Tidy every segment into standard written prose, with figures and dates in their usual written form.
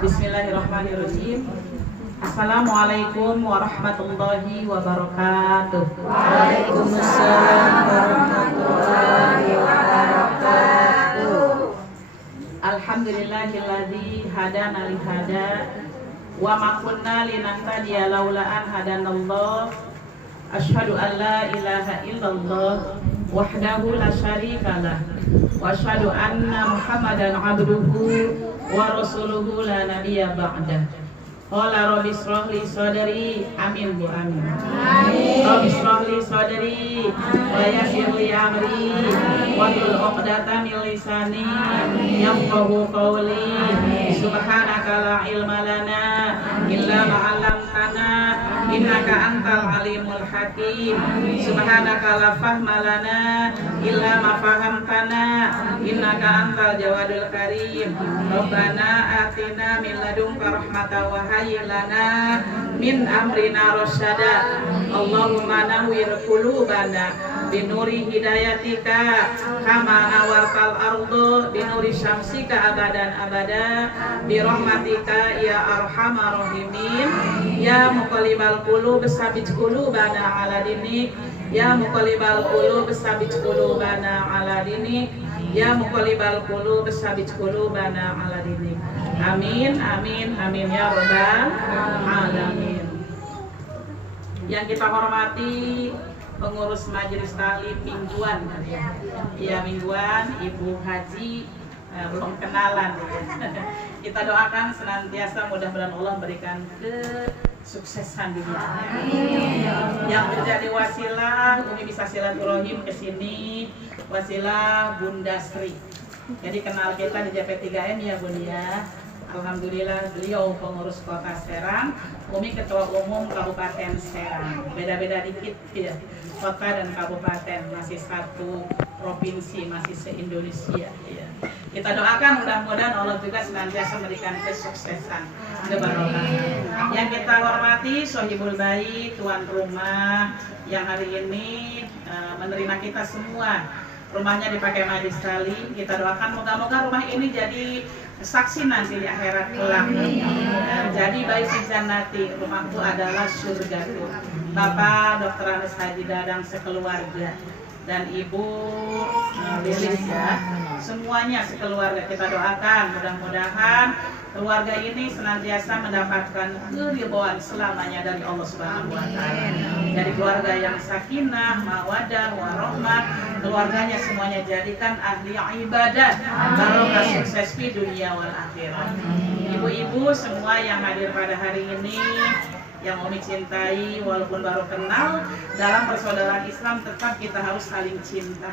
Bismillahirrahmanirrahim. Assalamualaikum warahmatullahi wabarakatuh. Waalaikumsalam warahmatullahi wabarakatuh. Alhamdulillahilladzi hadana li hada wa ma kunna linahtadiya laula an hadanallah. Asyhadu an la ilaha illallah wahdahu la syarikalah wa asyhadu anna Muhammadan abduhu wa rasuluhu la nabiyya ba'dah. Qala rabbi ishrah li sadri, amin bu amin. Rabbi ishrah li sadri wa yassir li amri wa hlul 'uqdatam min lisani yafqahu qawli. Subhanaka la ilma lana illa ma 'allamtana innaka antal alimul hakim. Subhanaka la fahma lana illa ma fahamtana innaka antal jawadul karim. Rabbana atina min ladunka rahmatan wa hayyi lana min amrina rasyada. Allahumma nawwir qulubana binuri hidayatika kama nawartal ardu binuri syamsika abadan abada bi rahmatika ya arhamar rahimin. Ya muqallibal qulub tsabbit qulubana ala dinik. Ya muqallibal qulub tsabbit qulubana ala dinik. Ya muqallibal qulub tsabbit qulubana ala dinik. Amin amin amin ya rabbal alamin. Yang kita hormati pengurus majelis taklim mingguan, ya mingguan, Ibu Haji, belum kenalan. Kita doakan senantiasa mudah-mudahan Allah berikan kesuksesan di hidupnya. Yang menjadi wasilah, Umi bisa silaturahim ke sini, wasilah Bunda Sri. Jadi kenal kita di JP3M ya Bun ya. Alhamdulillah beliau pengurus kota Serang, Umi ketua umum Kabupaten Serang. Beda-beda dikit ya, kota dan kabupaten masih satu provinsi, masih se-Indonesia ya. Kita doakan mudah-mudahan Allah juga senantiasa memberikan kesuksesan, keberkahan. Yang kita hormati Sohibul Bait, tuan rumah yang hari ini menerima kita semua. Rumahnya dipakai majlis taklim. Kita doakan moga-moga rumah ini jadi saksi nanti di akhirat kelak. Jadi bait jannati, rumahku adalah surgaku. Bapak Dr. Anis Haji Dadang sekeluarga dan Ibu Lilis ya, semuanya sekeluarga kita doakan mudah-mudahan keluarga ini senantiasa mendapatkan keridhaan selamanya dari Allah Subhanahu wa taala. Dari keluarga yang sakinah, mawaddah, warahmah, keluarganya semuanya jadikan ahli ibadah, barokah sukses di dunia wal akhirat. Ibu-ibu semua yang hadir pada hari ini, yang Umi cintai, walaupun baru kenal, dalam persaudaraan Islam tetap kita harus saling cinta.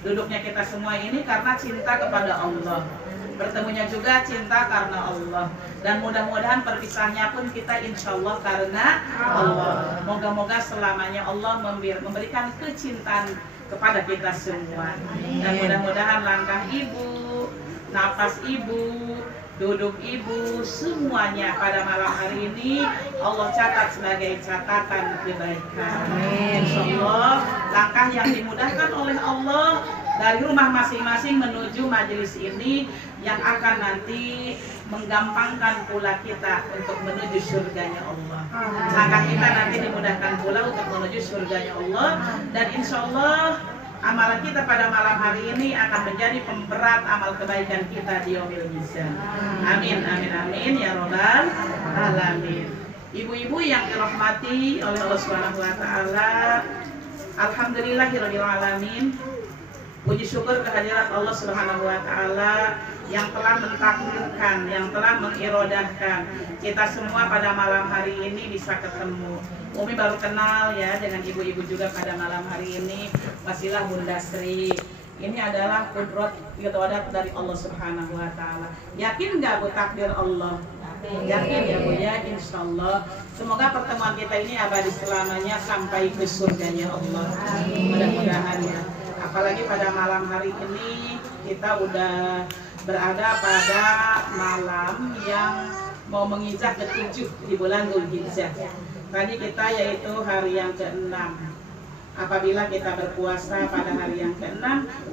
Duduknya kita semua ini karena cinta kepada Allah, bertemunya juga cinta karena Allah, dan mudah-mudahan perpisahnya pun kita insya Allah karena Allah. Moga-moga selamanya Allah memberikan kecintaan kepada kita semua, dan mudah-mudahan langkah ibu, napas ibu, duduk ibu, semuanya pada malam hari ini Allah catat sebagai catatan kebaikan. Insyaallah langkah yang dimudahkan oleh Allah dari rumah masing-masing menuju majelis ini yang akan nanti menggampangkan pula kita untuk menuju surganya Allah. Langkah kita nanti dimudahkan pula untuk menuju surganya Allah, dan insyaallah amalan kita pada malam hari ini akan menjadi pemberat amal kebaikan kita di yaumil mizan. Amin amin amin ya rabbal alamin. Ibu-ibu yang dirahmati oleh Allah Subhanahu wa taala, alhamdulillahirabbil alamin. Puji syukur kehadirat Allah Subhanahu wa taala yang telah mentakdirkan, yang telah mengirodahkan kita semua pada malam hari ini bisa ketemu. Umi baru kenal ya dengan ibu-ibu juga pada malam hari ini. Wasilah Bunda Sri. Ini adalah kudrat irodah dari Allah Subhanahu wa taala. Yakin enggak bu takdir Allah? Yakin ya Bu ya, insyaallah. Semoga pertemuan kita ini abadi selamanya sampai ke surganya Allah. Mudah-mudahan ya. Apalagi pada malam hari ini kita udah berada pada malam yang mau menginjak ke-7 di bulan Dzulhijjah. Tadi kita yaitu hari yang ke-6. Apabila kita berpuasa pada hari yang ke-6,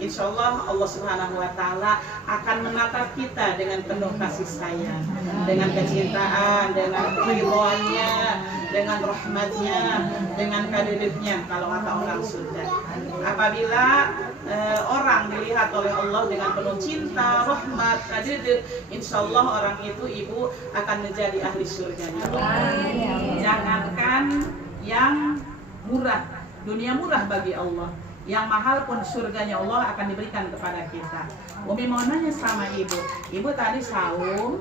insya Allah Allah Subhanahu wa Ta'ala akan menatap kita dengan penuh kasih sayang, dengan kecintaan, dengan ridhonya, dengan rahmatnya, dengan kadedeknya kalau kata orang Sunda. Apabila orang dilihat oleh Allah dengan penuh cinta, rahmat, kadedek, insya Allah orang itu ibu akan menjadi ahli surga. Jangankan yang murah, dunia murah bagi Allah, yang mahal pun surganya Allah akan diberikan kepada kita. Umi mau nanya sama ibu tadi saum?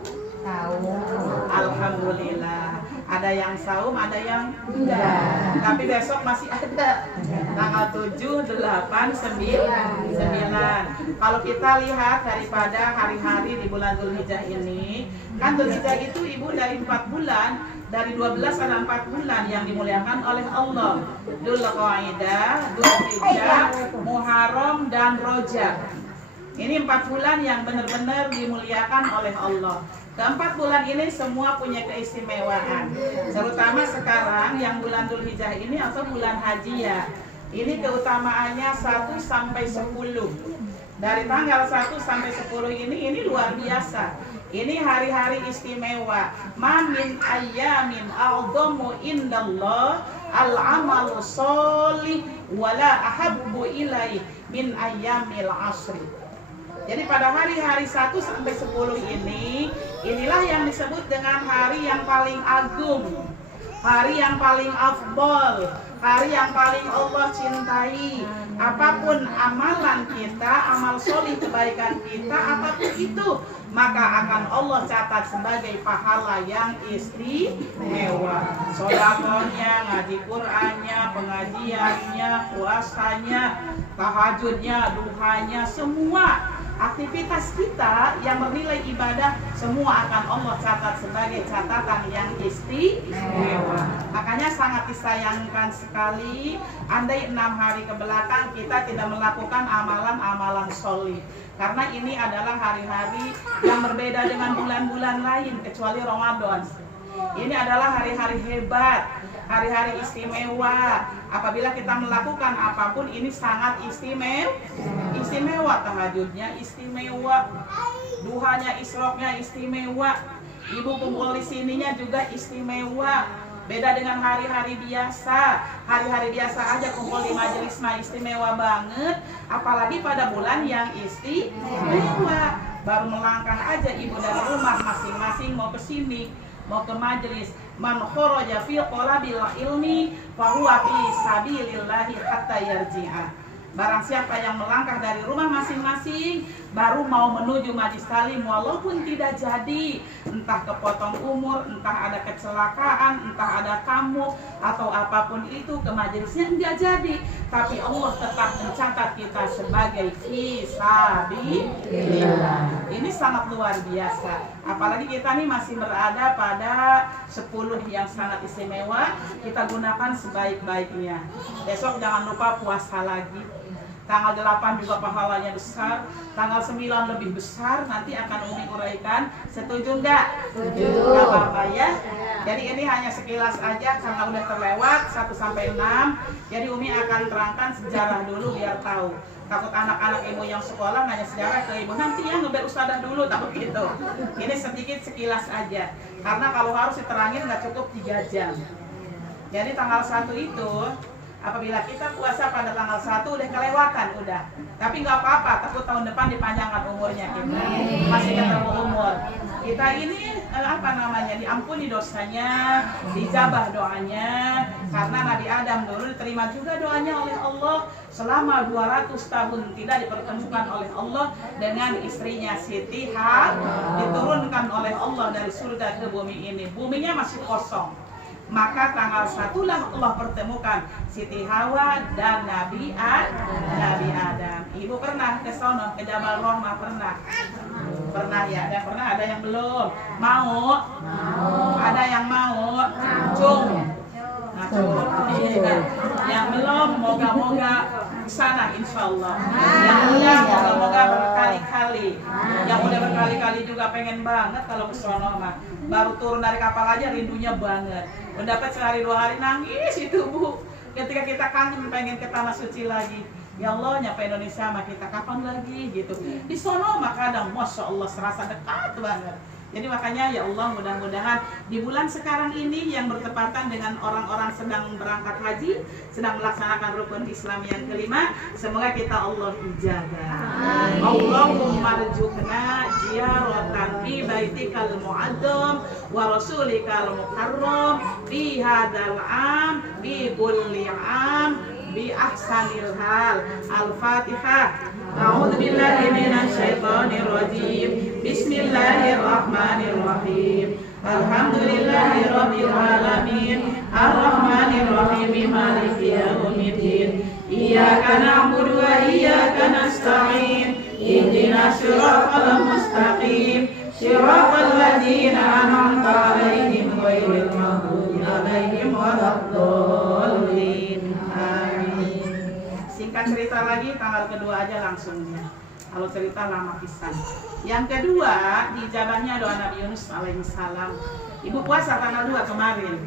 Alhamdulillah. Ada yang saum, ada yang enggak. Tapi besok masih ada. Tanggal 7, 8, 9. Kalau kita lihat daripada hari-hari di bulan Dzulhijjah ini, kan Dzulhijjah itu ibu dari 4 bulan, dari 12 ada 4 bulan yang dimuliakan oleh Allah. Dzulqa'dah, Dzulhijjah, Muharram dan Rajab. Ini 4 bulan yang benar-benar dimuliakan oleh Allah. Keempat bulan ini semua punya keistimewaan. Terutama sekarang yang bulan Dzulhijjah ini atau bulan haji ya. Ini keutamaannya 1 sampai 10. Dari tanggal 1 sampai 10 ini luar biasa. Ini hari-hari istimewa. Ma min ayyamin a'dhamu indallah al-amalu sholih wala ahabbu ilaihi min ayyamil asri. Jadi pada hari-hari 1 sampai 10 ini, inilah yang disebut dengan hari yang paling agung, hari yang paling afdol, hari yang paling Allah cintai. Apapun amalan kita, amal solih kebaikan kita, apapun itu, maka akan Allah catat sebagai pahala yang istimewa. Sholawatnya, ngaji Qur'annya, pengajiannya, puasanya, tahajudnya, duhanya, semua aktivitas kita yang bernilai ibadah semua akan Allah catat sebagai catatan yang istimewa. Makanya sangat disayangkan sekali andai 6 hari ke belakang kita tidak melakukan amalan-amalan sholih. Karena ini adalah hari-hari yang berbeda dengan bulan-bulan lain kecuali Ramadan. Ini adalah hari-hari hebat, hari-hari istimewa. Apabila kita melakukan apapun ini sangat istimewa. Tahajudnya istimewa, duhanya, isroknya istimewa. Ibu kumpul di sininya juga istimewa. Beda dengan hari-hari biasa. Hari-hari biasa aja kumpul di majelis mah istimewa banget. Apalagi pada bulan yang istimewa. Baru melangkah aja ibu dari rumah masing-masing mau ke sini, mau ke majelis. Man kharaja fi qalabil ilmi fa huwa fi sabilillahi hatta yarji'a. Barang siapa yang melangkah dari rumah masing-masing baru mau menuju majlis taklim walaupun tidak jadi, entah kepotong umur, entah ada kecelakaan, entah ada tamu atau apapun itu ke majelisnya enggak jadi, tapi Allah tetap mencatat kita sebagai fisabilillah. Ini sangat luar biasa. Apalagi kita nih masih berada pada 10 yang sangat istimewa, kita gunakan sebaik-baiknya. Besok jangan lupa puasa lagi. Tanggal 8 juga pahalanya besar, tanggal 9 lebih besar, nanti akan Umi uraikan. Setuju enggak? Setuju. Enggak apa-apa ya. Jadi ini hanya sekilas aja karena udah terlewat 1 sampai 6. Jadi Umi akan terangkan sejarah dulu biar tahu. Takut anak-anak ibu yang sekolah nanya sejarah ke ibu, nanti ya ngeber ustadzah dulu, takut gitu. Ini sedikit sekilas aja. Karena kalau harus diterangin nggak cukup 3 jam. Jadi tanggal 1 itu apabila kita puasa pada tanggal 1 udah kelewatan udah. Tapi nggak apa-apa, takut tahun depan dipanjangkan umurnya kita. Masih ketemu umur. Kita ini diampuni dosanya, dijabah doanya. Karena Nabi Adam dulu diterima juga doanya oleh Allah selama 200 tahun tidak dipertemukan oleh Allah dengan istrinya Siti Hawa, diturunkan oleh Allah dari surga ke bumi ini. Buminya masih kosong. Maka tanggal 1 lah Allah pertemukan Siti Hawa dan Nabi Adam. Ibu pernah ke sono, ke Jabal Rahmah pernah? Pernah ya? Ada pernah? Ada yang belum? Mau? Ada yang mau? Cung. Nah, yang belum, moga-moga di sana insya Allah. Yang udah moga-moga berkali-kali. Yang udah berkali-kali juga pengen banget kalau ke sono mah. Baru turun dari kapal aja rindunya banget. Mendapat sehari 2 hari nangis itu Bu. Ketika kita kangen pengen ke tanah suci lagi, ya Allah nyampe Indonesia mah kita kapan lagi gitu. Di sono mah kadang Masya Allah serasa dekat banget. Jadi makanya ya Allah mudah-mudahan di bulan sekarang ini yang bertepatan dengan orang-orang sedang berangkat haji, sedang melaksanakan rukun Islam yang kelima, semoga kita Allah ijabah. Allahumma rzuqna ziyaratan fi baitikal mu'azzam wa rasulikal mukarram fi hadzal am bi kulli am bi ahsanil hal. Al-Fatihah. A'udzu billahi minasy syaithanir rajim. Bismillahirrahmanirrahim. Alhamdulillahirabbil alamin. Arrahmanir rahim. Maliki yaumiddin. Iyyaka na'budu wa iyyaka nasta'in. Ihdinas siratal mustaqim. Siratal ladzina an'amta 'alaihim ghairil maghdubi 'alaihim waladdallin. Amin. Singkat cerita lagi, tanggal kedua aja langsung ya. Kalau cerita lama pisan. Yang kedua, dijabahnya doa Nabi Yunus alaihissalam. Ibu puasa tanggal 2 kemarin.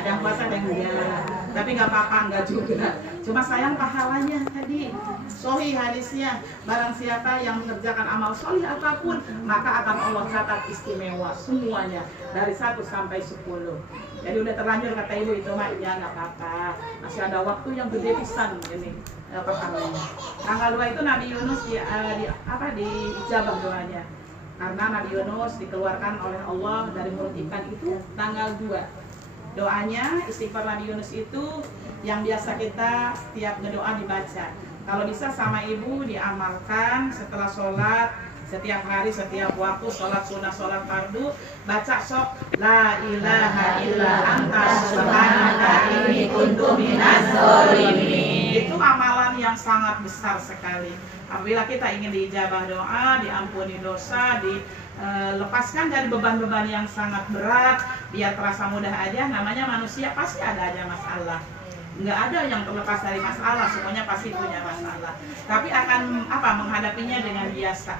Ada yang puasa dan enggak. Tapi nggak apa-apa, enggak juga. Cuma sayang pahalanya tadi. Sahih hadisnya, barang siapa yang mengerjakan amal sholih apapun, maka akan Allah catat istimewa semuanya dari 1 sampai 10. Jadi udah terlanjur kata ibu itu mah ya nggak apa-apa. Masih ada waktu yang gede pisan ini pahalanya. Tanggal 2 itu Nabi Yunus di ijabah doanya. Karena Nabi Yunus dikeluarkan oleh Allah dari perut ikan itu tanggal 2. Doanya istighfar Nabi Yunus itu yang biasa kita setiap berdoa dibaca. Kalau bisa sama ibu diamalkan setelah sholat, setiap hari, setiap waktu, sholat sunnah, sholat fardu, baca sok la ilaha illa anta subhanaka inni kuntu minaz zalimin. Itu amalan yang sangat besar sekali. Apabila kita ingin diijabah doa, diampuni dosa, dilepaskan dari beban-beban yang sangat berat, biar terasa mudah aja. Namanya manusia pasti ada aja masalah. Nggak ada yang terlepas dari masalah, semuanya pasti punya masalah. Tapi akan menghadapinya dengan biasa.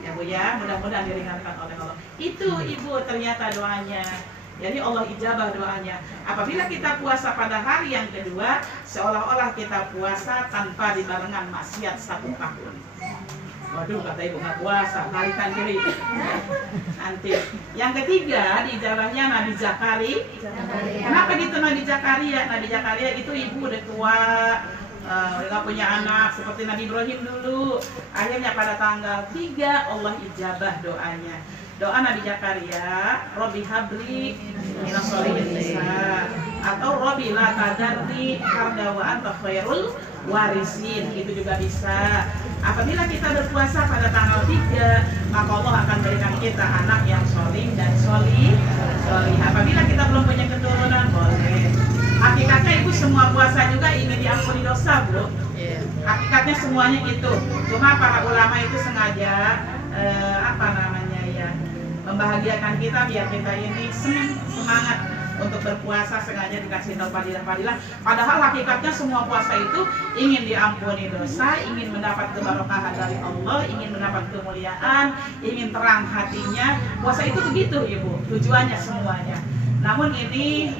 Ya Bu ya, mudah-mudahan diringankan oleh Allah. Itu Ibu ternyata doanya. Jadi Allah ijabah doanya. Apabila kita puasa pada hari yang kedua, seolah-olah kita puasa tanpa dibarengan maksiat 1 tahun. Waduh, kata ibu nggak puasa, balikan diri. Nanti. Yang ketiga, diijabahnya Nabi Zakaria. Kenapa gitu Nabi Zakaria? Nabi Zakaria itu ibu udah tua, nggak punya anak seperti Nabi Ibrahim dulu. Akhirnya pada tanggal 3 Allah ijabah doanya. Doa Nabi Zakaria, Robbi habli minas sholihin nisa, atau Robbi la tadarni harda wa anta khairul warisin, itu juga bisa. Apabila kita berpuasa pada tanggal 3, maka Allah akan berikan kita anak yang solih dan solih. Apabila kita belum punya keturunan, boleh. Hakikatnya ibu semua puasa juga ingin diampuni dosa, Bu. Hakikatnya semuanya itu. Cuma para ulama itu sengaja membahagiakan kita biar kita ini semangat untuk berpuasa, sengaja dikasih tahu fadilah-fadilah. Padahal hakikatnya semua puasa itu ingin diampuni dosa, ingin mendapat keberkahan dari Allah, ingin mendapat kemuliaan, ingin terang hatinya. Puasa itu begitu Ibu, tujuannya semuanya. Namun ini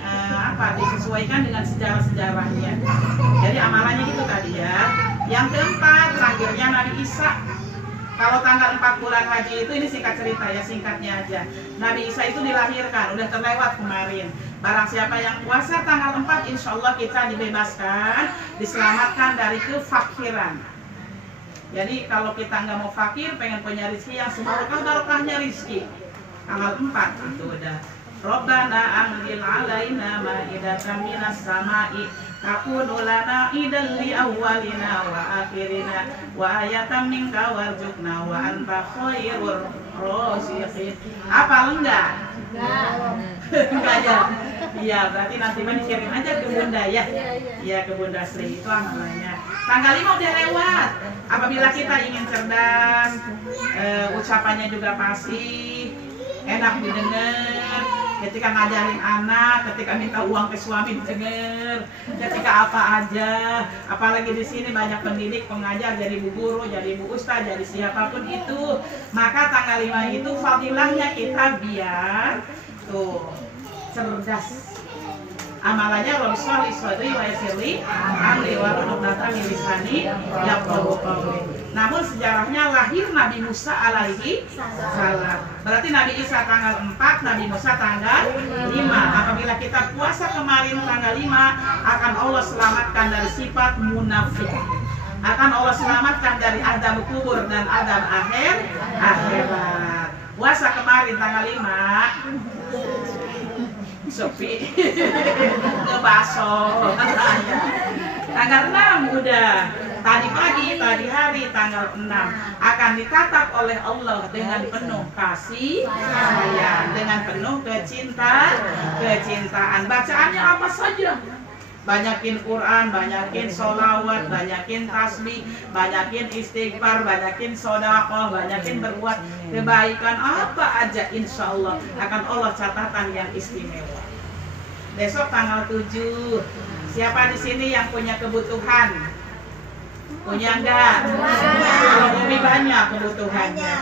disesuaikan dengan sejarah-sejarahnya. Jadi amalannya gitu tadi ya. Yang keempat, terakhirnya Nabi Isa. Kalau tanggal 4 bulan haji itu, ini singkat cerita ya, singkatnya aja. Nabi Isa itu dilahirkan, udah terlewat kemarin. Barang siapa yang puasa tanggal 4, insya Allah kita dibebaskan, diselamatkan dari kefakiran. Jadi kalau kita nggak mau fakir, pengen punya rezeki yang sebarokah-barokahnya rezeki. Tanggal 4 itu udah. Rabbana anzil alaina ma'idatan minas sama'i takunu lana idan li awwalina wa akhirina wa ayatan minka warzuqna wa anta khairur raziqin. Apa enggak? Enggak ya. Iya, berarti nanti dikirim aja ke Bunda ya. Iya, ke Bunda Sri, itu amalannya. Tanggal 5 udah lewat. Apabila kita ingin cerdas, ucapannya juga fasih, enak didengar. Ketika ngajarin anak, ketika minta uang ke suami denger, ketika apa aja, apalagi di sini banyak pendidik, pengajar, jadi bu guru, jadi bu ustaz, jadi siapapun itu, maka tanggal 5 itu fadilahnya kita biar tuh cerdas. amalannya Rabbi sholli sadri wa yassirli amri wahlul 'uqdatam min lisani yafqahu qawli. Namun sejarahnya lahir Nabi Musa alaihi salam. Berarti Nabi Isa tanggal 4, Nabi Musa tanggal 5. Apabila kita puasa kemarin tanggal 5, akan Allah selamatkan dari sifat munafik. Akan Allah selamatkan dari azab kubur dan azab akhirat. Puasa kemarin tanggal 5 sepi ngebaso. Tanggal 6 udah. Tadi pagi, tadi hari tanggal 6 akan ditatap oleh Allah dengan penuh kasih sayang, dengan penuh kecintaan. Bacaannya apa saja? Banyakin Quran, banyakin sholawat, banyakin tasbih, banyakin istighfar, banyakin sedekah, banyakin berbuat kebaikan apa aja, insya Allah akan Allah catatan yang istimewa. Besok tanggal 7, siapa di sini yang punya kebutuhan? Punya enggak? Kalau Umi banyak kebutuhannya.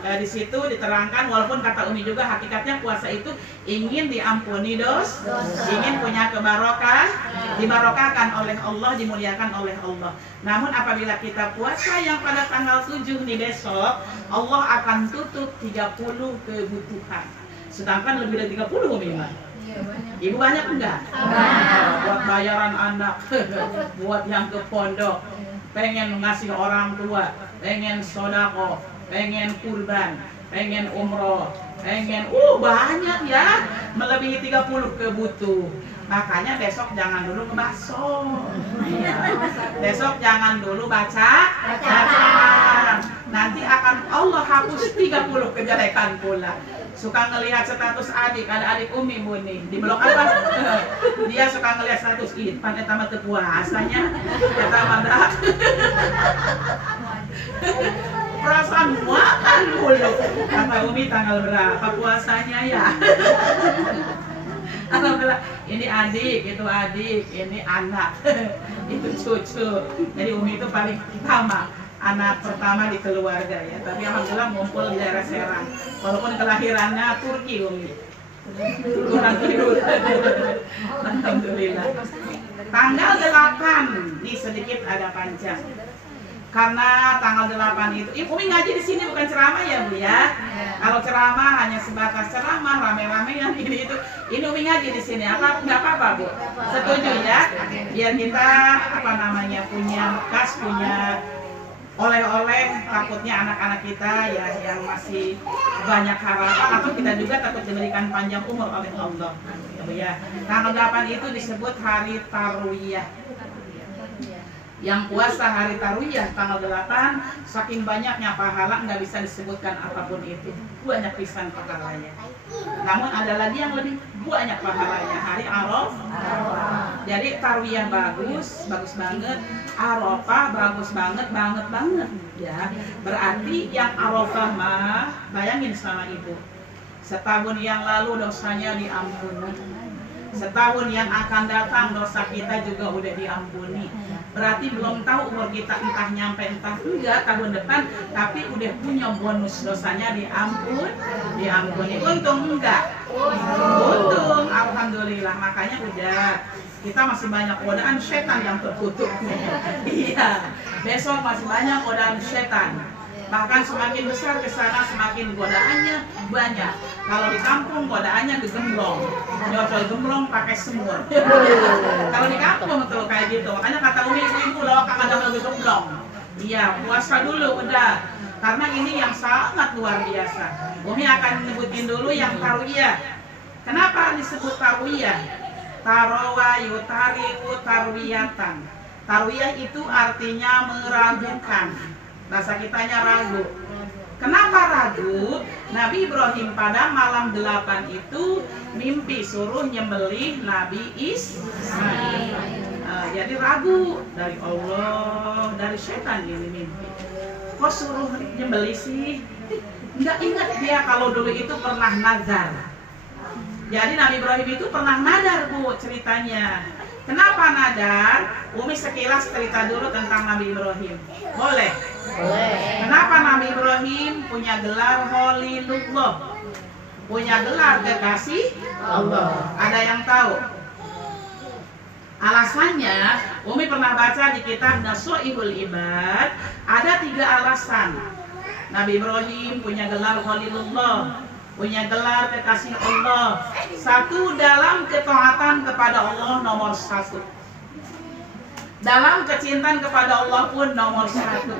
Di situ diterangkan, walaupun kata Umi juga hakikatnya puasa itu ingin diampuni ingin punya kebarokah, dibarokahkan oleh Allah, dimuliakan oleh Allah. Namun apabila kita puasa yang pada tanggal 7 nih besok, Allah akan tutup 30 kebutuhan. Sedangkan lebih dari 30 Umi. Ibu banyak enggak? Buat bayaran anak, buat yang ke pondok, pengen ngasih orang tua, pengen sodako, pengen kurban, pengen umroh, pengen banyak ya, melebihi 30 kebutuh. Makanya besok jangan dulu ngebakso. Besok jangan dulu bacaan. Nanti akan Allah hapus 30 kejelekan pula. Suka ngelihat status adik, ada adik Umi Buni di blog apa? Dia suka ngelihat status pandai tamat puasanya, kata madak. Perasaan makan dulu. Kata Umi tanggal berapa puasanya ya? Alhamdulillah, ini adik, itu adik, ini anak, itu cucu. Jadi Umi itu paling utama, anak pertama di keluarga ya. Tapi alhamdulillah ngumpul di daerah Serang. Walaupun kelahirannya Turki Umi. Kurang tidur. Alhamdulillah. Tanggal 8 ini sedikit agak panjang. Karena tanggal 8 itu, Umi ngaji di sini bukan ceramah ya Bu ya. Kalau ceramah hanya sebatas ceramah, rame-ramean ini itu. Ini Umi ngaji di sini. Apa nggak apa-apa Bu? Setuju ya? Biar kita punya bekas, punya oleh-oleh, takutnya anak-anak kita ya yang masih banyak harapan, atau kita juga takut diberikan panjang umur oleh Allah. Ya, tanggal 8 itu disebut hari Tarwiyah. Yang puasa hari Tarwiyah tanggal 8, saking banyaknya pahala nggak bisa disebutkan apapun itu. Banyak pisan pahalanya. Namun ada lagi yang lebih banyak pahalanya, hari Arafah. Jadi Tarwiyah bagus banget, Arafah bagus banget ya. Berarti yang Arafah mah, bayangin sama Ibu, setahun yang lalu dosanya diampuni. Setahun yang akan datang dosa kita juga udah diampuni. Berarti belum tahu umur kita entah nyampe entah enggak tahun depan, tapi udah punya bonus dosanya diampuni. Untung enggak? Untung, alhamdulillah. Makanya udah, kita masih banyak godaan setan yang terkutuk. Iya, besok masih banyak godaan setan. Bahkan semakin besar ke sana semakin godaannya banyak. Kalau di kampung godaannya gegemblong, nyocol gemblong pakai semur. Kalau di kampung tuh kayak gitu. Makanya kata Umi, ibu loh kakak ada gegemblong. Iya, puasa dulu udah. Karena ini yang sangat luar biasa. Umi akan nyebutin dulu yang Tarwiyah. Kenapa disebut Tarwiyah? Tarowa yutariwu tarwiyatan. Tarwiyah itu artinya meragukan. Bahasa kitanya ragu. Kenapa ragu? Nabi Ibrahim pada malam 8 itu mimpi suruh nyembelih Nabi Ismail. Jadi ragu dari Allah, dari setan ini mimpi. Kok suruh nyembelih sih? Nggak ingat dia kalau dulu itu pernah nazar. Jadi Nabi Ibrahim itu pernah nadar Bu ceritanya. Kenapa nadar? Umi sekilas cerita dulu tentang Nabi Ibrahim. Boleh? Boleh. Kenapa Nabi Ibrahim punya gelar Khalilullah? Punya gelar kekasih Allah. Ada yang tahu? Alasannya, Umi pernah baca di kitab Nasuihul Ibad, ada 3 alasan. Nabi Ibrahim punya gelar Khalilullah, punya gelar kekasih Allah. Satu, dalam ketaatan kepada Allah nomor 1. Dalam kecintaan kepada Allah pun nomor 1.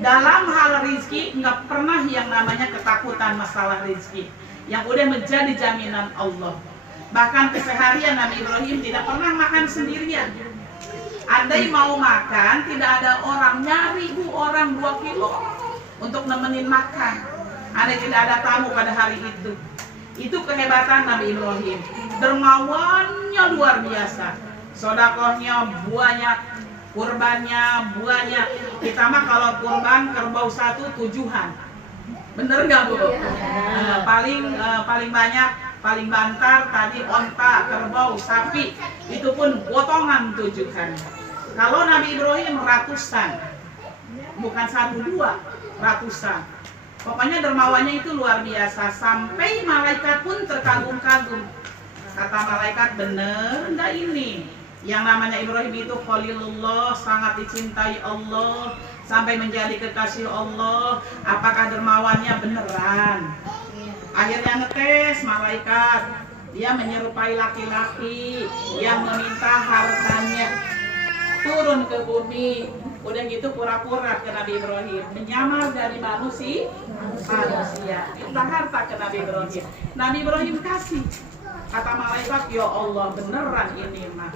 Dalam hal rizki nggak pernah yang namanya ketakutan masalah rizki, yang udah menjadi jaminan Allah. Bahkan keseharian Nabi Ibrahim tidak pernah makan sendirian. Andai mau makan, tidak ada orang, nyari orang 2 kilo untuk nemenin makan. Andai tidak ada tamu pada hari itu. Itu kehebatan Nabi Ibrahim. Dermawannya luar biasa. Sodakohnya banyak, kurbannya banyak. Kita mah kalau kurban kerbau 1 tujuan. Bener nggak Bu? Paling banyak, paling bantar tadi onta, kerbau, sapi, itu pun potongan tujuan. Kalau Nabi Ibrahim ratusan, bukan 1-2, ratusan. Pokoknya dermawannya itu luar biasa, sampai malaikat pun terkagum-kagum. Kata malaikat, bener enggak ini? Yang namanya Ibrahim itu Khalilullah, sangat dicintai Allah, sampai menjadi kekasih Allah. Apakah dermawannya beneran? Akhirnya ngetes malaikat, dia menyerupai laki-laki yang meminta hartanya turun ke bumi. Udah gitu pura-pura ke Nabi Ibrahim, menyamar dari manusia. Minta harta ke Nabi Ibrahim. Nabi Ibrahim kasih. Kata malaikat, ya Allah beneran ini mah.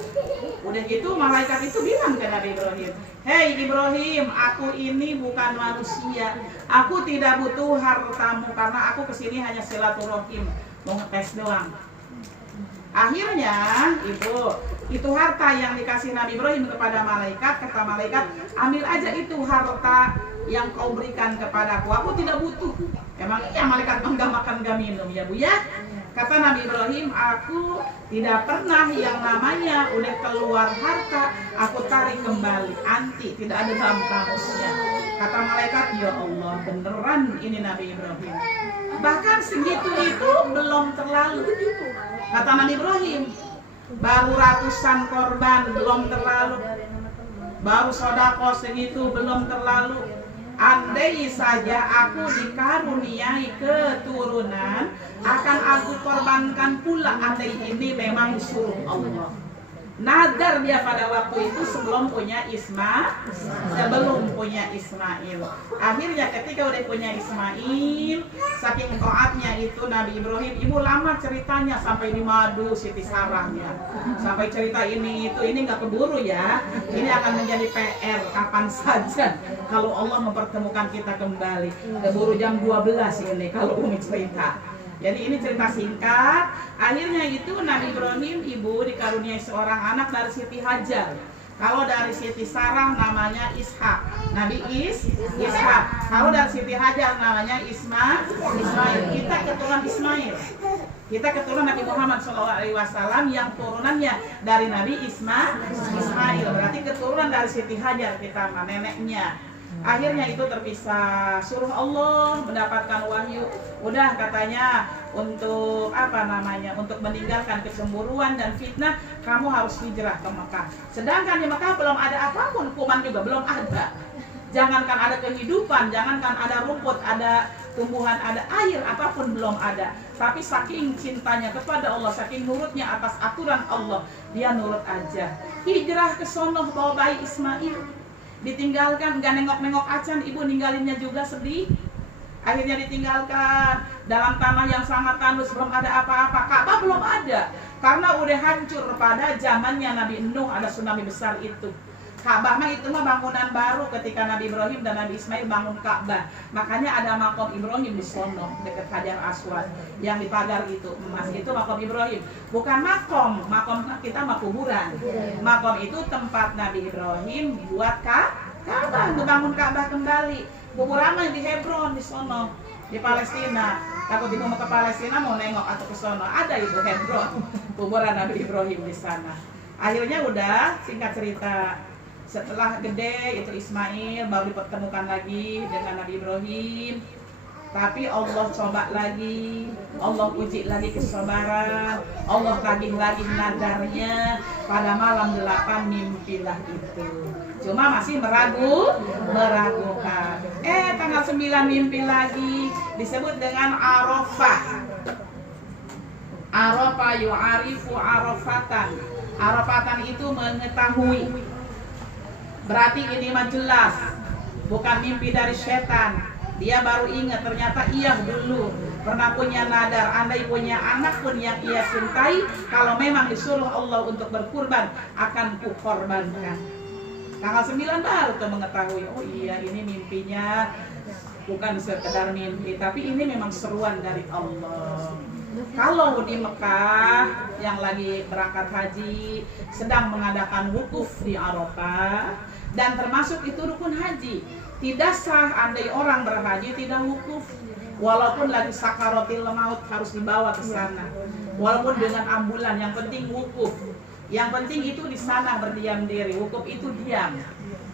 Udah gitu malaikat itu bilang ke Nabi Ibrahim, hei Ibrahim, aku ini bukan manusia. Aku tidak butuh hartamu karena aku kesini hanya silaturahim, mau ngetes doang. Akhirnya ibu, itu harta yang dikasih Nabi Ibrahim kepada malaikat, kata malaikat, ambil aja itu harta yang kau berikan kepadaku, aku tidak butuh. Emang iya malaikat enggak makan enggak minum ya Bu ya? Kata Nabi Ibrahim, aku tidak pernah yang namanya udah keluar harta, aku tarik kembali, anti, tidak ada dalam kamusnya. Kata malaikat, ya Allah beneran ini Nabi Ibrahim. Bahkan segitu itu belum terlalu. Kata Nabi Ibrahim, baru ratusan korban belum terlalu, baru sodako segitu belum terlalu. Andai saja aku dikaruniai keturunan, akan aku korbankan pula. Andai ini memang disuruh Allah. Nadar dia pada waktu itu sebelum punya Ismail. Akhirnya ketika udah punya Ismail, saking taatnya itu Nabi Ibrahim, ibu lama ceritanya sampai di madu Siti Sarahnya. Sampai cerita ini nggak keburu ya. Ini akan menjadi PR kapan saja kalau Allah mempertemukan kita kembali. Keburu jam 12 ini kalau Umi cerita. Jadi ini cerita singkat. Akhirnya itu Nabi Ibrahim ibu dikaruniai seorang anak dari Siti Hajar. Kalau dari Siti Sarah namanya Ishak. Nabi Ishak. Kalau dari Siti Hajar namanya Ismail. Kita keturunan Ismail. Kita keturunan Nabi Muhammad SAW yang turunannya dari Nabi Ismail. Berarti keturunan dari Siti Hajar kita neneknya. Akhirnya itu terpisah, suruh Allah mendapatkan wahyu. Udah katanya untuk untuk meninggalkan kecemburuan dan fitnah, kamu harus hijrah ke Mekah. Sedangkan di Mekah belum ada apapun, kuman juga belum ada. Jangankan ada kehidupan, jangankan ada rumput, ada tumbuhan, ada air, apapun belum ada. Tapi saking cintanya kepada Allah, saking nurutnya atas aturan Allah, dia nurut aja. Hijrah ke sono bawa bayi Ismail. Ditinggalkan, gak nengok-nengok acan, ibu ninggalinnya juga sedih. Akhirnya ditinggalkan dalam tanah yang sangat tandus, belum ada apa-apa. Ka'bah belum ada, karena udah hancur pada zamannya Nabi Nuh, ada tsunami besar itu. Ka'bah mah itu mah bangunan baru ketika Nabi Ibrahim dan Nabi Ismail bangun Ka'bah. Makanya ada makom Ibrahim di sono dekat Hajar Aswad yang di pagar itu emas, itu makom Ibrahim. Bukan makom kita mah kuburan. Makom itu tempat Nabi Ibrahim buat Ka'bah, membangun Ka'bah kembali. Kuburan mah di Hebron di sono, di Palestina. Takut ibu mau ke Palestina mau nengok atau ke sono, ada ibu Hebron, kuburan Nabi Ibrahim di sana. Akhirnya udah, singkat cerita, setelah gede itu Ismail baru dipertemukan lagi dengan Nabi Ibrahim. Tapi Allah coba lagi, Allah uji lagi kesabaran, Allah lagi nadarnya. Pada malam 8 mimpilah itu. Cuma masih meragukan. Tanggal 9 mimpi lagi, disebut dengan Arafah. Arafah yu'arifu arafatan. Arafatan itu mengetahui. Berarti ini mah jelas, bukan mimpi dari setan. Dia baru ingat ternyata ia dulu pernah punya nadar, andai punya anak pun yang ia cintai, kalau memang disuruh Allah untuk berkurban akan kukorbankan. Tanggal 9 baru tuh mengetahui, oh iya ini mimpinya bukan sekedar mimpi, tapi ini memang seruan dari Allah. Kalau di Mekah yang lagi berangkat haji sedang mengadakan wukuf di Arafah, dan termasuk itu rukun haji. Tidak sah andai orang berhaji tidak wukuf, walaupun lagi sakaratil maut harus dibawa ke sana, walaupun dengan ambulan, yang penting wukuf. Yang penting itu di sana berdiam diri. Wukuf itu diam,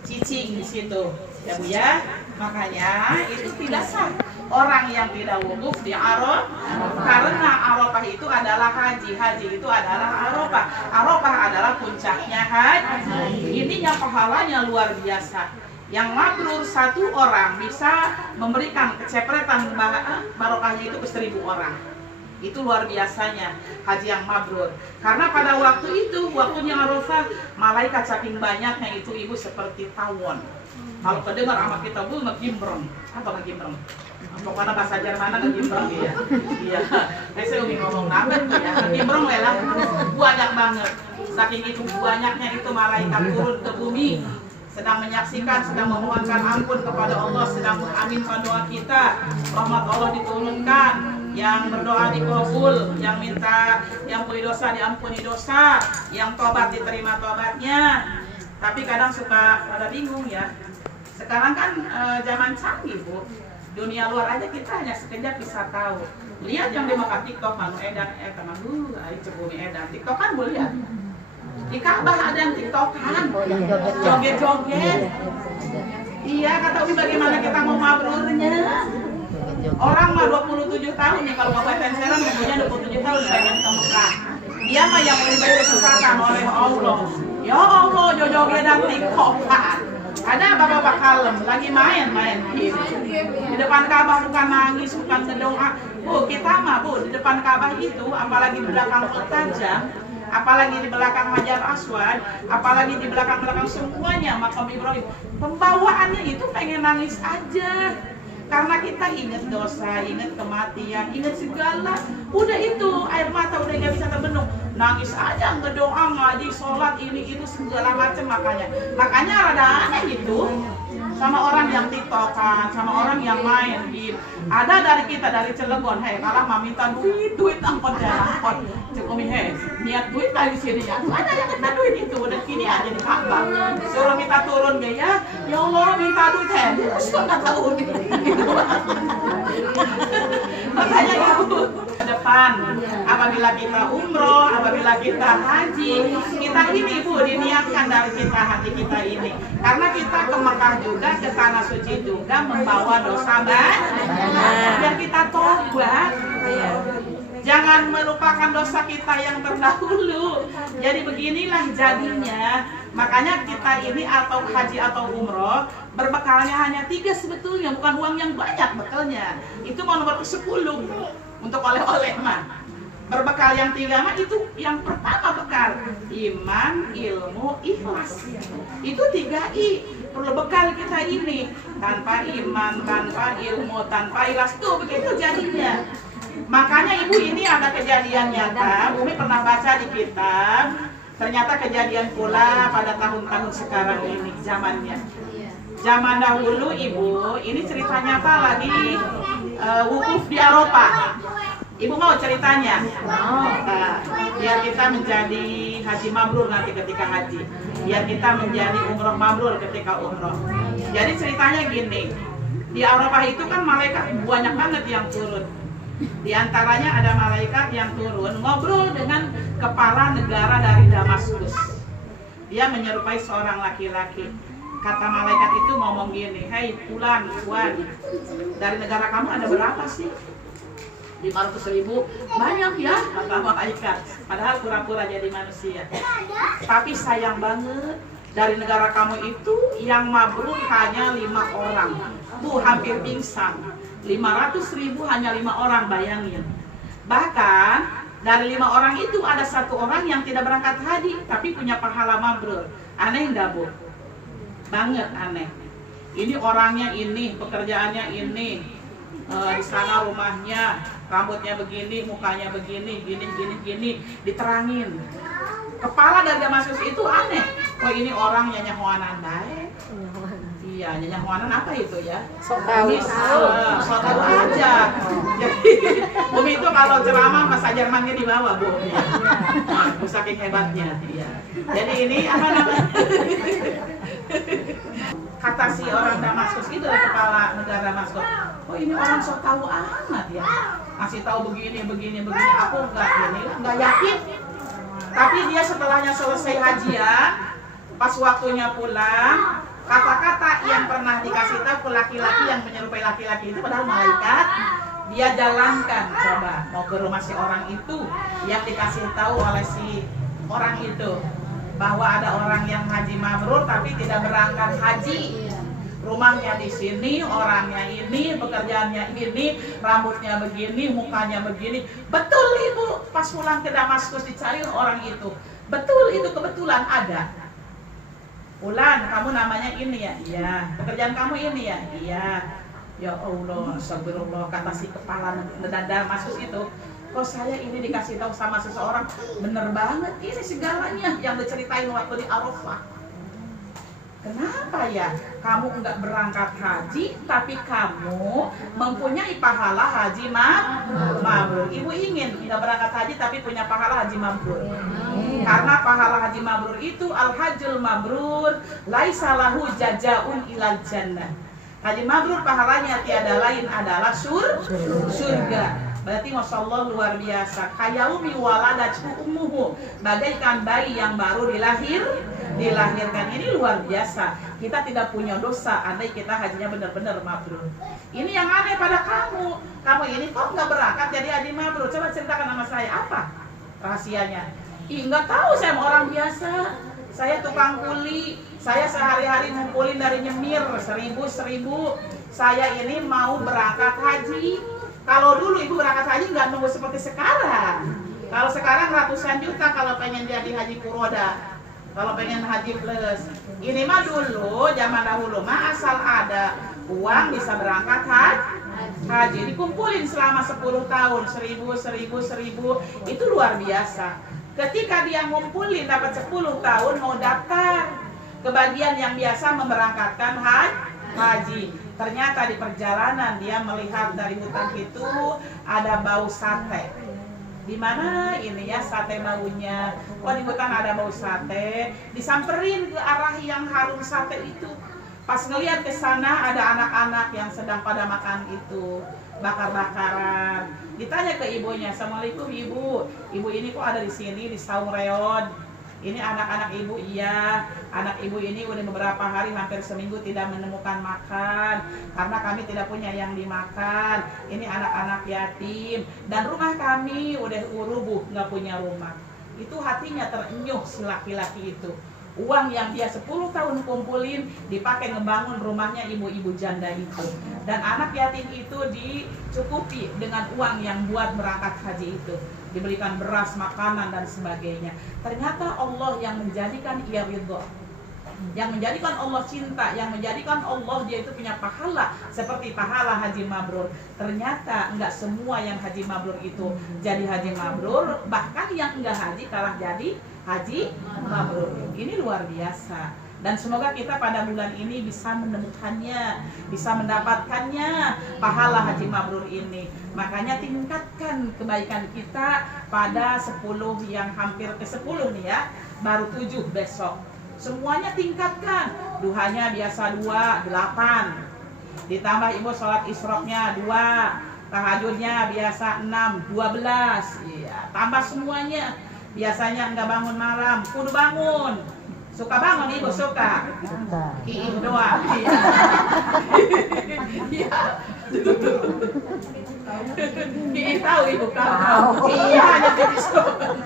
cicing di situ, ya Bu ya. Makanya itu tidak sah orang yang tidak wukuf di Arafah, karena Arafah itu adalah haji, haji itu adalah Arafah. Arafah adalah puncaknya haji. Ininya pahalanya luar biasa. Yang mabrur satu orang bisa memberikan kecepretan barokahnya itu ke 1000 orang. Itu luar biasanya haji yang mabrur. Karena pada waktu itu, waktunya Arafah, malaikat saking banyaknya itu ibu seperti tawon. Kalau kedengar sama kita bu ngegimbrong. Apa ngegimbrong? Pokoknya bahasa Jerman ngegimbrong ya. Iya. Saya umi ngomong nambah tuh ya. Ngegimbrong lah. Banyak banget. Saking itu banyaknya itu malaikat turun ke bumi, sedang menyaksikan, sedang memohonkan ampun kepada Allah, sedang mengaminkan doa kita, rahmat Allah diturunkan, yang berdoa dikabul, yang minta, yang punya dosa diampuni dosa, yang tobat diterima tobatnya. Tapi kadang suka pada bingung ya. Sekarang kan zaman canggih Bu, dunia luar aja kita hanya sekejap bisa tahu. Lihat yang dimakan TikTok, malu edan, teman dulu, cebumi edan, TikTok kan boleh lihat. Di Ka'bah ada yang tiktokan, joget-joget. Iya, kata Umi bagaimana kita mau mabrurnya? Orang mah 27 tahun nih, kalau Kabupaten Serang umurnya 27 tahun pengen ke Mekah. Dia mah yang diberi kesempatan oleh Allah. Ya Allah, joget dan tiktokan. Ada bapak-bapak kalem, lagi main game. Di depan Ka'bah bukan nangis, bukan berdoa. Bu, kita mah Bu, di depan Ka'bah itu, apalagi di belakang Tajam, apalagi di belakang Hajar Aswad, apalagi di belakang semuanya makam Ibrahim, pembawaannya itu pengen nangis aja. Karena kita ingat dosa, ingat kematian, ingat segala. Udah itu, air mata udah gak bisa terbendung. Nangis aja, ngedoa, ngaji, sholat, ini, itu, segala macam makanya rada aneh gitu. Sama orang yang tiktokan, sama orang yang main game. Ada dari kita, dari Cilegon, hei kalah mah minta duit angkot ya, angkot. Cukup hei, niat duit dari sini ya. Ada yang minta duit itu, udah kini aja di Ka'bah. Suruh minta turun gaya, ya Allah minta duit hei, suruh nggak tahu nih. Makanya ibu ke depan, apabila kita umroh, apabila kita haji, kita ini ibu diniatkan dari kita hati kita ini. Karena kita ke Mekah juga, ke tanah suci juga membawa dosa banyak. Biar kita tobat. Jangan melupakan dosa kita yang terdahulu. Jadi beginilah jadinya. Makanya kita ini atau haji atau umroh berbekalnya hanya 3 sebetulnya, bukan uang yang banyak bekalnya. Itu mau nomor ke-10 untuk oleh-oleh mah. Berbekal yang 3 mah itu yang pertama bekal iman, ilmu, ikhlas. Itu 3I. Perlu bekal kita ini. Tanpa iman, tanpa ilmu, tanpa ikhlas tuh begitu jadinya. Makanya ibu ini ada kejadian nyata. Umi pernah baca di kitab. Ternyata kejadian pula pada tahun-tahun sekarang ini zamannya. Zaman dahulu ibu, ini cerita nyata lagi wukuf di Arafah. Ibu mau ceritanya? Nah, biar kita menjadi haji mabrur nanti ketika haji. Biar kita menjadi umroh mabrur ketika umroh. Jadi ceritanya gini, di Arafah itu kan malaikat banyak banget yang turun. Di antaranya ada malaikat yang turun ngobrol dengan kepala negara dari Damaskus. Dia menyerupai seorang laki-laki. Kata malaikat itu ngomong gini, "Hai Fulan, Fuan, dari negara kamu ada berapa sih?" 500.000. Banyak ya, kata malaikat. Padahal pura-pura jadi manusia. Tapi sayang banget, dari negara kamu itu yang mabrur hanya 5 orang. Bu, hampir pingsan. 500.000 hanya 5 orang, bayangin. Bahkan dari 5 orang itu ada 1 orang yang tidak berangkat haji tapi punya pahala mabrur. Aneh nggak, Bu? Banget aneh. Ini orangnya ini, pekerjaannya ini, di sana rumahnya, rambutnya begini, mukanya begini, gini, diterangin. Kepala dari Damaskus itu aneh. Oh, ini orang Nyanya Hoanan baik. Iya, Nyanya Hoanan apa itu ya? Sok tahu. Sok tahu aja. Jadi Umi itu kalau ceramah Mas Jermannya di bawah, Bu. Bu, saking hebatnya. Iya. Jadi ini apa namanya? Kata si orang Damaskus itu, kepala negara Damaskus, oh ini orang sok tahu amat ya, ngasih tahu begini, aku nggak yakin. Tapi dia setelahnya selesai hajian, pas waktunya pulang, kata-kata yang pernah dikasih tahu ke laki-laki yang menyerupai laki-laki itu padahal malaikat, dia jalankan. Coba mau ke rumah si orang itu yang dikasih tahu oleh si orang itu bahwa ada orang yang haji mabrur tapi tidak berangkat haji. Rumahnya di sini, orangnya ini, pekerjaannya ini, rambutnya begini, mukanya begini. Betul Ibu, pas pulang ke Damaskus dicari orang itu. Betul, itu kebetulan ada. Ulan, kamu namanya ini ya? Iya. Pekerjaan kamu ini ya? Iya. Ya Allah, astagfirullah, kata si kepala Damaskus itu. Kok saya ini dikasih tahu sama seseorang, bener banget ini segalanya yang diceritain waktu di Arafah. Kenapa ya kamu enggak berangkat haji tapi kamu mempunyai pahala haji mabrur? Ibu ingin tidak berangkat haji tapi punya pahala haji mabrur. Karena pahala haji mabrur itu al-hajjul mabrur laisa lahu jazaun ilal jannah. Haji mabrur pahalanya tiada lain adalah surga. Berarti masyaallah luar biasa. Kayaumi waladatu ummuhu, bagaikan bayi yang baru dilahirkan. Ini luar biasa. Kita tidak punya dosa andai kita hajinya benar-benar mabrur. Ini yang aneh pada kamu. Kamu ini kok nggak berangkat jadi haji mabrur? Coba ceritakan sama saya apa rahasianya? Ih, nggak tahu, saya orang biasa. Saya tukang kuli. Saya sehari-hari ngumpulin dari nyemir 1000. Saya ini mau berangkat haji. Kalau dulu ibu berangkat haji nggak nunggu seperti sekarang. Kalau sekarang ratusan juta kalau pengen jadi haji kuroda, kalau pengen haji plus. Ini mah dulu, zaman dahulu mah asal ada uang bisa berangkat haji. Dikumpulin selama 10 tahun, 1000, itu luar biasa. Ketika dia ngumpulin dapat 10 tahun mau daftar ke bagian yang biasa memberangkatkan haji. Ternyata di perjalanan dia melihat dari hutan itu ada bau sate. Di mana ini ya sate baunya? Oh, di hutan ada bau sate. Disamperin ke arah yang harum sate itu. Pas ngelihat ke sana ada anak-anak yang sedang pada makan itu, bakar-bakaran. Ditanya ke ibunya, "Assalamualaikum Ibu. Ibu ini kok ada di sini di saung reon?" Ini anak-anak ibu, iya. Anak ibu ini udah beberapa hari, hampir seminggu tidak menemukan makan karena kami tidak punya yang dimakan. Ini anak-anak yatim dan rumah kami udah rubuh, nggak punya rumah. Itu hatinya terenyuh si laki-laki itu. Uang yang dia 10 tahun kumpulin dipakai ngebangun rumahnya ibu-ibu janda itu. Dan anak yatim itu dicukupi dengan uang yang buat berangkat haji itu. Diberikan beras, makanan dan sebagainya. Ternyata Allah yang menjadikan ia ridho, yang menjadikan Allah cinta, yang menjadikan Allah dia itu punya pahala seperti pahala haji mabrur. Ternyata enggak semua yang haji mabrur itu jadi haji mabrur, bahkan yang enggak haji kalah jadi haji mabrur. Ini luar biasa. Dan semoga kita pada bulan ini bisa menemukannya, bisa mendapatkannya pahala haji mabrur ini. Makanya tingkatkan kebaikan kita pada 10 yang hampir ke 10 nih ya, baru 7 besok. Semuanya tingkatkan. Duhanya biasa 2, 8. Ditambah ibu sholat isroknya 2, tahajudnya biasa 6, 12. Iya, tambah semuanya. Biasanya enggak bangun malam, kudu bangun. Suka bangun ibu suka. Kiing doang. Iya. Kiing tahu ibu tahu. Iya hanya tipis doang.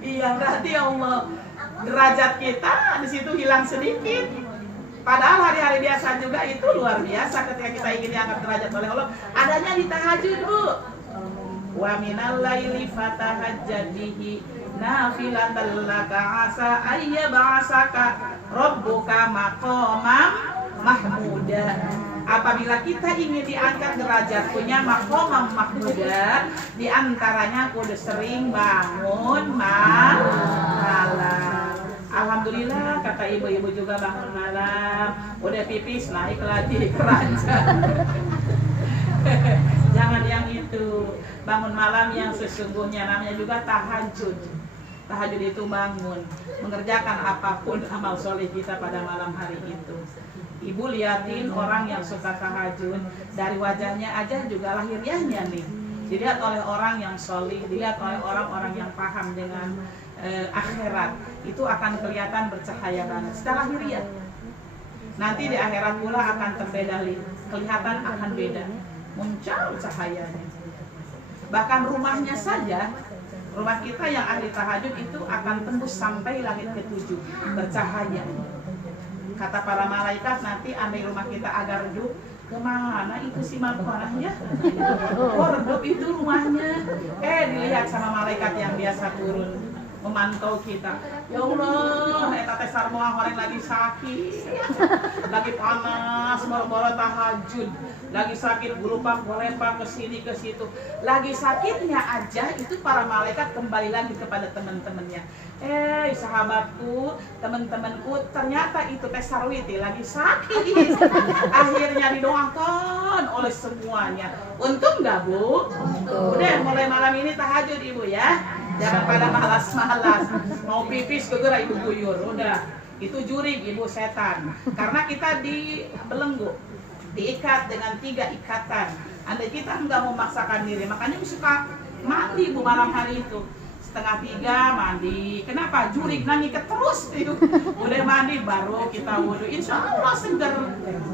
Iya berarti Allah derajat kita di situ hilang sedikit. Padahal hari-hari biasa juga itu luar biasa ketika kita ingin diangkat derajat oleh Allah. Adanya di tahajud, Bu. Wa minal laili fatahajjad bihi nafilatan laka asa ayya ba'asaka rabbuka maqamam mahmuda. Apabila kita ingin diangkat derajat punya maqamam mahmuda, diantaranya kudu sering bangun malam. Alhamdulillah kata ibu-ibu juga bangun malam, udah pipis naik lagi ke ranjang. Jangan yang itu, bangun malam yang sesungguhnya namanya juga tahajud. Tahajud itu bangun, mengerjakan apapun amal soleh kita pada malam hari itu. Ibu liatin orang yang suka tahajud, dari wajahnya aja juga lahiriahnya nih. Dilihat oleh orang yang soleh, dilihat oleh orang-orang yang paham dengan akhirat, itu akan kelihatan bercahaya banget secara lahiriah. Nanti di akhirat pula akan terbeda, kelihatan akan beda, muncul cahayanya. Bahkan rumahnya saja, rumah kita yang ahli tahajud itu akan tembus sampai langit ke-7 bercahaya. Kata para malaikat, nanti andai rumah kita agak redup, kemana itu si makanannya? Oh redup itu rumahnya. Dilihat sama malaikat yang biasa turun memantau kita. Ya Allah, eta teh sarmoang orang lagi sakit, lagi panas, boro-boro tahajud, lagi sakit golepak ke sini ke situ. Lagi sakitnya aja itu para malaikat kembali lagi kepada teman-temannya. Sahabatku, teman-temanku, ternyata itu teh Sarwiti lagi sakit. Akhirnya didoakan oleh semuanya. Untung nggak, Bu? Udah mulai malam ini tahajud Ibu ya. Jangan pada malas-malas. Mau pipis segera Ibu guyur. Udah, itu jurig Ibu setan. Karena kita dibelenggu, diikat dengan 3 ikatan. Andai kita nggak memaksakan diri, makanya suka mandi Bu malam hari itu. 2:30 mandi. Kenapa? Jurig nangis terus itu. Udah mandi baru kita wudhu. Insya Allah seger.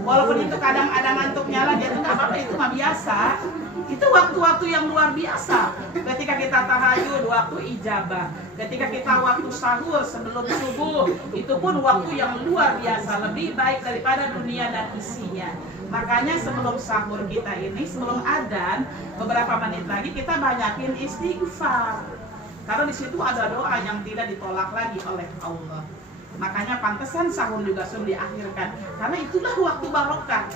Walaupun itu kadang ada ngantuknya lagi, itu nggak apa-apa, itu mah biasa. Itu waktu-waktu yang luar biasa. Ketika kita tahajud, waktu ijabah. Ketika kita waktu sahur sebelum subuh, itu pun waktu yang luar biasa, lebih baik daripada dunia dan isinya. Makanya sebelum sahur kita ini, sebelum adzan, beberapa menit lagi kita banyakin istighfar. Karena di situ ada doa yang tidak ditolak lagi oleh Allah. Makanya pantesan sahur juga sudah diakhirkan. Karena itulah waktu barokah.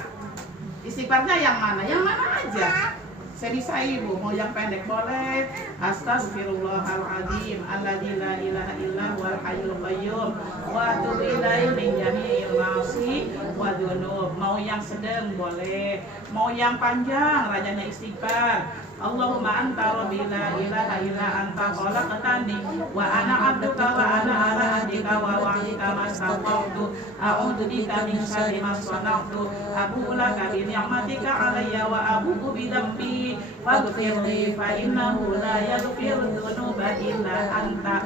Istighfarnya yang mana? Yang mana aja. Saya bisa Ibu, mau yang pendek boleh. Astaghfirullahaladzim alladzi la ilaha illa huwal hayyul qayyum wa atubu ilaihi min jami'il ma'asi wa dzunub. Mau yang sedang boleh, mau yang panjang rajanya istighfar. Allahumma anta rabbi la ilaha illa anta khalaqtani wa ana 'abduka wa ana ala ahdika wa wa'dika mastata'tu a'udzu bika min syarri ma sana'tu abu'u laka bi ni'matika 'alayya wa abu'u bi dhanbi faghfirli fa innahu la yaghfiru dzunuba illa anta.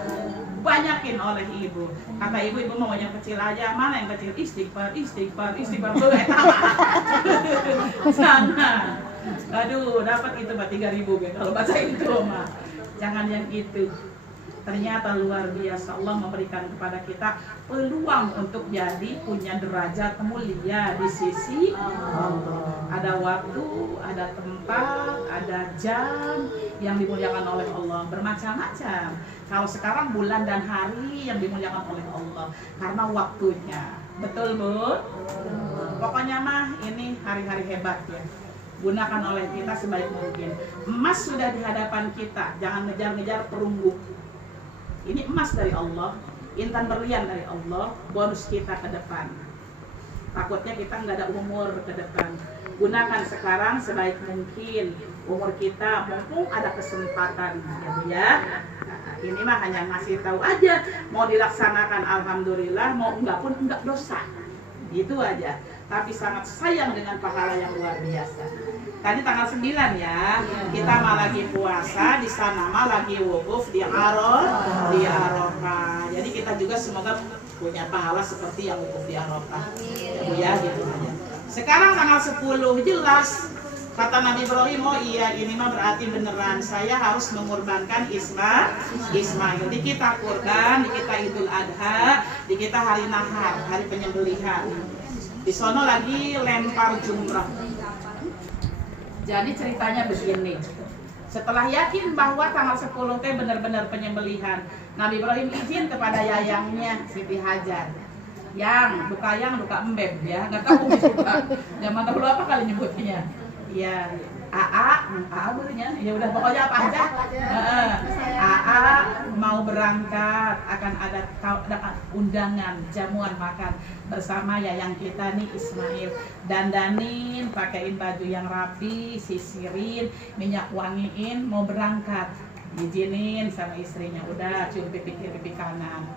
Banyakin oleh Ibu. Kata Ibu mau yang kecil aja. Mana yang kecil? Istighfar. Jangan. Aduh, dapat itu mah 3.000 kalau baca itu mah. Jangan yang itu. Ternyata luar biasa, Allah memberikan kepada kita peluang untuk jadi punya derajat mulia di sisi Allah. Ada waktu, ada tempat, ada jam yang dimuliakan oleh Allah, bermacam-macam. Kalau sekarang bulan dan hari yang dimuliakan oleh Allah karena waktunya. Betul, Bu? Pokoknya mah ini hari-hari hebat ya. Gunakan oleh kita sebaik mungkin. Emas sudah di hadapan kita, jangan ngejar-ngejar perunggu. Ini emas dari Allah, intan berlian dari Allah, bonus kita ke depan. Takutnya kita nggak ada umur ke depan. Gunakan sekarang sebaik mungkin umur kita, mumpung ada kesempatan ya. Nah, ini mah hanya ngasih tahu aja, mau dilaksanakan alhamdulillah, mau enggak pun enggak dosa. Gitu aja. tapi sangat sayang dengan pahala yang luar biasa. Tadi tanggal 9 ya, kita mah lagi puasa, di sana mah lagi wukuf di Arafah. Jadi kita juga semoga punya pahala seperti yang wukuf di Arafah. Ya Bu ya, gitu aja. Sekarang tanggal 10 jelas kata Nabi Ibrahim, oh iya ini mah berarti beneran saya harus mengorbankan Ismail. Di kita kurban, di kita Idul Adha, di kita hari nahar, hari penyembelihan. Di sono lagi lempar jumrah. Jadi ceritanya begini. Setelah yakin bahwa tanggal 10 teh benar-benar penyembelihan, Nabi Ibrahim izin kepada yayangnya Siti Hajar. Yang duka embeb ya, nggak tahu juga. Zaman dahulu apa kali nyebutnya? Ya, AA benernya. Ya udah pokoknya apa aja. AA mau berangkat, akan ada undangan jamuan makan bersama yayang kita nih Ismail. Dandanin, pakaiin baju yang rapi, sisirin, minyak wangiin, mau berangkat. Izinin sama istrinya, udah cium pipi kiri pipi kanan.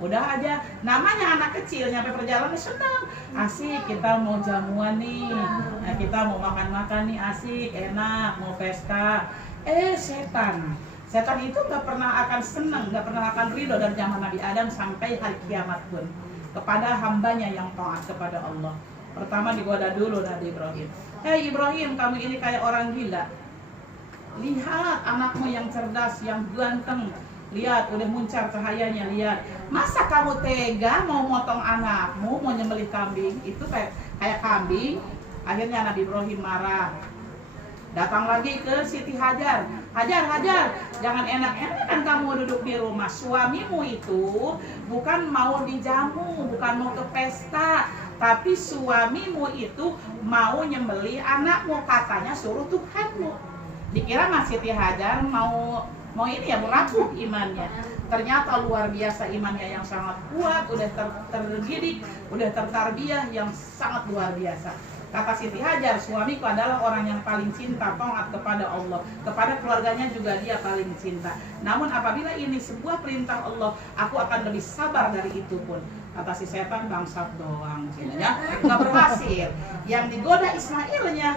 Udah aja, namanya anak kecil nyampe perjalanan senang, asik kita mau jamuan nih, nah, kita mau makan-makan nih asik, enak, mau pesta. Setan itu gak pernah akan senang, gak pernah akan ridho dari zaman Nabi Adam sampai hari kiamat pun kepada hambanya yang taat kepada Allah. Pertama digoda dulu Nabi Ibrahim. Hei Ibrahim, kamu ini kayak orang gila. Lihat anakmu yang cerdas, yang ganteng. Lihat, udah muncar cahayanya, lihat. Masa kamu tega mau motong anakmu, mau nyembelih kambing? Itu kayak kambing. Akhirnya Nabi Ibrahim marah. Datang lagi ke Siti Hajar. Hajar, jangan enak-enakan kamu duduk di rumah. Suamimu itu bukan mau dijamu, bukan mau ke pesta, tapi suamimu itu mau nyembelih anakmu, katanya suruh Tuhanmu. Dikira Mas Siti Hajar mau ini ya, merapuh imannya. Ternyata luar biasa imannya yang sangat kuat, udah terdidik, udah tertarbiyah yang sangat luar biasa. Kata Siti Hajar, suamiku adalah orang yang paling cinta, taat kepada Allah, kepada keluarganya juga dia paling cinta. Namun apabila ini sebuah perintah Allah, aku akan lebih sabar dari itu pun. Kata si setan, bangsat doang, ya, nggak berhasil. Yang digoda Ismailnya,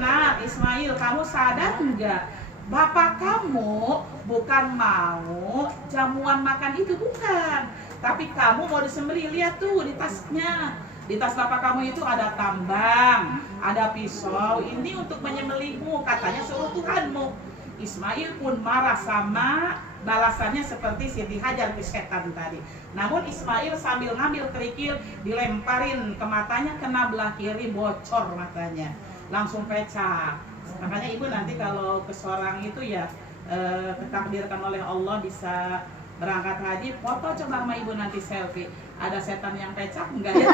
nak Ismail, kamu sadar enggak? Bapak kamu bukan mau jamuan makan itu, bukan. Tapi kamu mau disembelih, lihat tuh di tasnya. Di tas bapak kamu itu ada tambang, ada pisau, ini untuk menyembelihmu, katanya suruh Tuhanmu. Ismail pun marah sama balasannya seperti Siti Hajar ke setan tadi. Namun Ismail sambil ngambil kerikil, dilemparin ke matanya, kena belah kiri, bocor matanya. Langsung pecah. Makanya ibu nanti kalau ke seorang itu ya ketakdirkan oleh Allah bisa berangkat haji, foto coba sama ibu nanti selfie. Ada setan yang pecah enggak ya?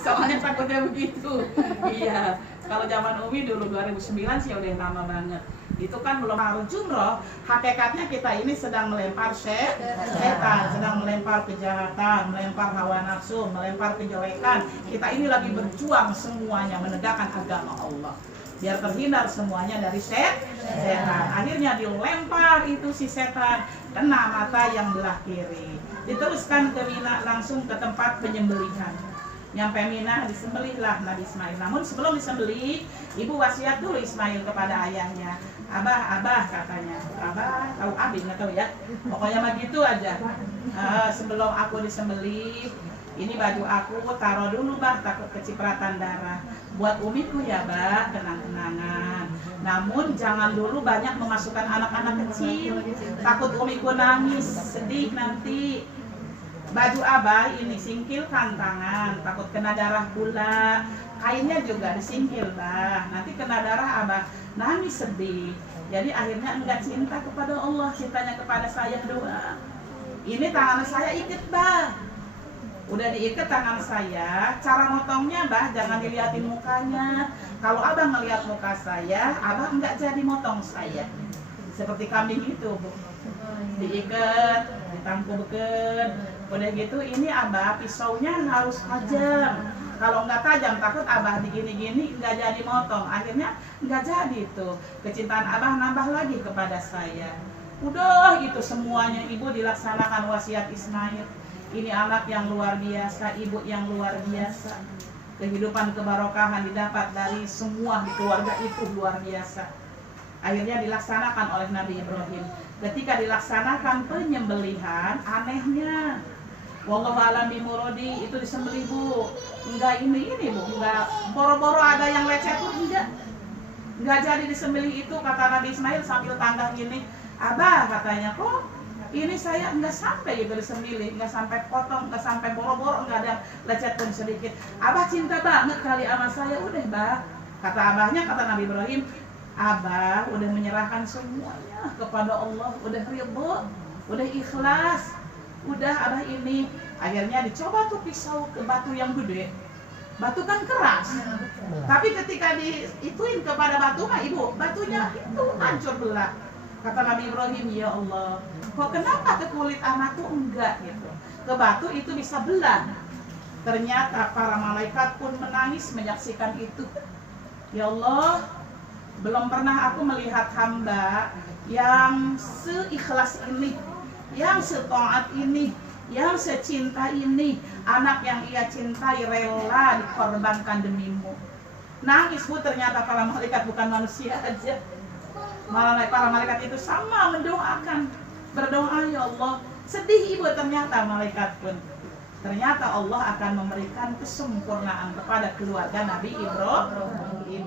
Soalnya takutnya begitu. Iya. Kalau zaman Umi dulu 2009 sih udah lama banget. Itu kan belum harus jumroh. Hakikatnya kita ini sedang melempar setan, sedang melempar kejahatan, melempar hawa nafsu, melempar kejelekan. Kita ini lagi berjuang semuanya menegakkan agama Allah, biar terhindar semuanya dari setan. Akhirnya dilempar itu si setan, kena mata yang belah kiri. Diteruskan ke Mina, langsung ke tempat penyembelihan. Nyampe Mina, disembelihlah Nabi Ismail. Namun sebelum disembelih, ibu wasiat dulu Ismail kepada ayahnya. Abah katanya. Abah, tahu abi nggak tahu ya. Pokoknya mah gitu aja. Sebelum aku disembelih, ini baju aku taruh dulu bah, takut kecipratan darah. Buat umiku ya bah, kenang-kenangan. Namun jangan dulu banyak memasukkan anak-anak kecil, takut umiku nangis, sedih nanti. Baju abah ini singkilkan tangan, takut kena darah pula. Kainnya juga disingkil bah, nanti kena darah abah nangis sedih. Jadi akhirnya enggak cinta kepada Allah, cintanya kepada saya doang. Ini tangan saya ikat bah. Udah diikat tangan saya, cara motongnya bah jangan dilihatin mukanya. Kalau abang ngelihat muka saya, abang nggak jadi motong saya. Seperti kambing itu, Bu. Diikat, ditangkubkan. Udah gitu ini abah pisaunya harus tajam. Kalau nggak tajam takut abah digini-gini nggak jadi motong. Akhirnya nggak jadi tuh. Kecintaan abah nambah lagi kepada saya. Udah itu semuanya ibu dilaksanakan wasiat Ismail. Ini anak yang luar biasa, ibu yang luar biasa. Kehidupan kebarokahan didapat dari semua di keluarga itu luar biasa. Akhirnya dilaksanakan oleh Nabi Ibrahim. Ketika dilaksanakan penyembelihan, anehnya wallahu alam bimurodi, itu disembelih Bu. Enggak ini Bu, enggak boro-boro ada yang lecet tuh, enggak jadi disembelih itu. Kata Nabi Ismail sambil tangga gini, Abah katanya, kok ini saya enggak sampai juga disembelih, enggak sampai potong, enggak sampai boro-boro, enggak ada lecet pun sedikit. Abah cinta banget kali sama saya. Udah Bah, kata abahnya, kata Nabi Ibrahim, Abah udah menyerahkan semuanya kepada Allah, udah ridho, udah ikhlas, udah Abah ini. Akhirnya dicoba tuh pisau ke batu yang gede. Batu kan keras, tapi ketika diituin kepada batu mah ibu, batunya itu hancur belah. Kata Nabi Ibrahim, ya Allah, kok kenapa ke kulit anakku enggak gitu, ke batu itu bisa belah. Ternyata para malaikat pun menangis menyaksikan itu. Ya Allah, belum pernah aku melihat hamba yang seikhlas ini, yang setaat ini, yang secinta ini. Anak yang ia cintai rela dikorbankan demimu. Nangis Bu, ternyata para malaikat bukan manusia aja. Para malaikat itu sama mendoakan, berdoa, ya Allah. Sedih ibu ternyata malaikat pun. Ternyata Allah akan memberikan kesempurnaan kepada keluarga Nabi Ibrahim.